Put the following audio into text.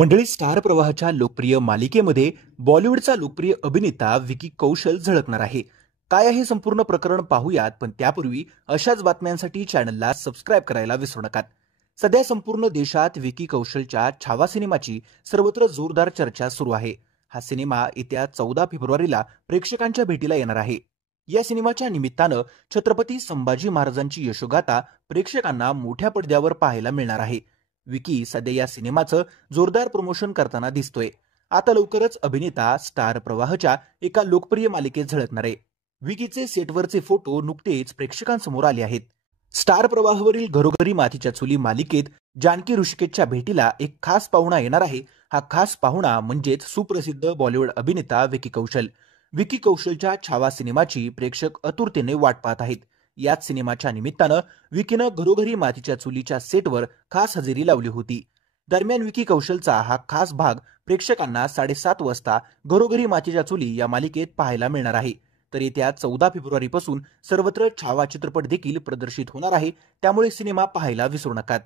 मंडळी, स्टार प्रवाहाच्या लोकप्रिय मालिकेमध्ये बॉलिवूडचा लोकप्रिय अभिनेता विकी कौशल झळकणार आहे. काय आहे संपूर्ण प्रकरण पाहूयात, पण त्यापूर्वी अशाच बातम्यांसाठी चॅनलला सबस्क्राईब करायला विसरू नका. सध्या संपूर्ण देशात विकी कौशलच्या छावा सिनेमाची सर्वत्र जोरदार चर्चा सुरू आहे. हा सिनेमा येत्या 14 फेब्रुवारीला प्रेक्षकांच्या भेटीला येणार आहे. या सिनेमाच्या निमित्तानं छत्रपती संभाजी महाराजांची यशोगाथा प्रेक्षकांना मोठ्या पडद्यावर पाहायला मिळणार आहे. विकी सध्या या सिनेमाचं जोरदार प्रमोशन करताना दिसतोय. आता लवकरच अभिनेता स्टार प्रवाहच्या एका लोकप्रिय मालिकेत झळकणार आहे. विकीचे सेटवरचे फोटो नुकतेच प्रेक्षकांसमोर आले आहेत. स्टार प्रवाहावरील घरोघरी मातीच्या चुली मालिकेत जानकी ऋषिकेशच्या भेटीला एक खास पाहुणा येणार आहे. हा खास पाहुणा म्हणजेच सुप्रसिद्ध बॉलिवूड अभिनेता विकी कौशल. विकी कौशलच्या छावा सिनेमाची प्रेक्षक आतुरतेने वाट पाहत आहेत. याच सिनेमाच्या निमित्तानं विकीनं घरोघरी मातीच्या चुलीच्या सेटवर खास हजेरी लावली होती. दरम्यान विकी कौशलचा हा खास भाग प्रेक्षकांना 7:30 वाजता घरोघरी मातीच्या चुली या मालिकेत पाहायला मिळणार आहे. तर येत्या 14 फेब्रुवारीपासून सर्वत्र छावा चित्रपट देखील प्रदर्शित होणार आहे. त्यामुळे सिनेमा पाहायला विसरू नका.